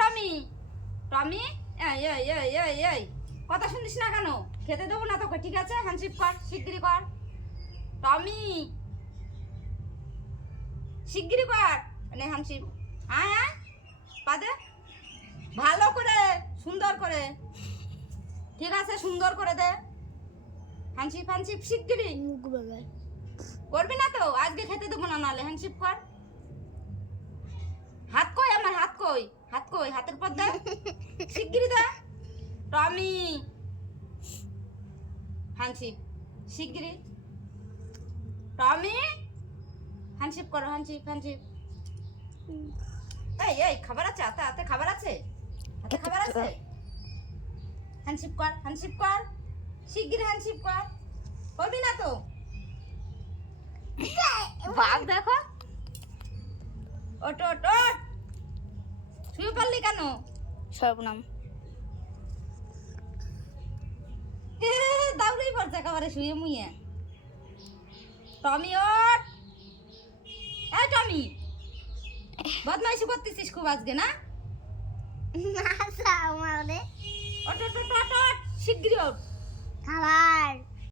টমি টমি এই এই এই এই এই কথা শুনিস না কেন? খেতে দেবো না তোকে, ঠিক আছে? হ্যান্ডশিপ কর, শিগগিরি কর। টমি শিগগিরি কর, মানে হ্যান্ডশিপ। আয় আয় পাদে, ভালো করে সুন্দর করে, ঠিক আছে? সুন্দর করে দে হ্যান্ডশিপ, হ্যান্ডশিপ শিগগিরি। করবি না তো? আজকে খেতে দেবো না, নাহলে হ্যান্ডশিপ কর। হাত কই আমার, হাত কই? হাত কই? হাতের পর দে, শিগগিরি দে। টমি হ্যান্ডশিপ শিগগিরি। টমি হ্যান্ডশিপ করো, হ্যান্ডশিপ হ্যান্ডশিপ। এই এই খাবার আছে, হাতে হাতে খাবার আছে, হাতে খাবার আছে। হ্যান্ডশিপ কর, হ্যান্ডশিপ কর, শিগগিরি হ্যান্ডশিপ কর। করবি না তো? বাপ দেখো, ওট ওট ওট, শুয়ে পড়লি কেন? সর্বনাম। দাউড়েই পড়ছে একেবারে শুয়ে মুইয়ে। টমি ওঠ, এই টমি বদমাইশি করতেছিস খুব আজকে, না? ওট ওট ওট ওট, শিগগিরি ওঠ। খাবার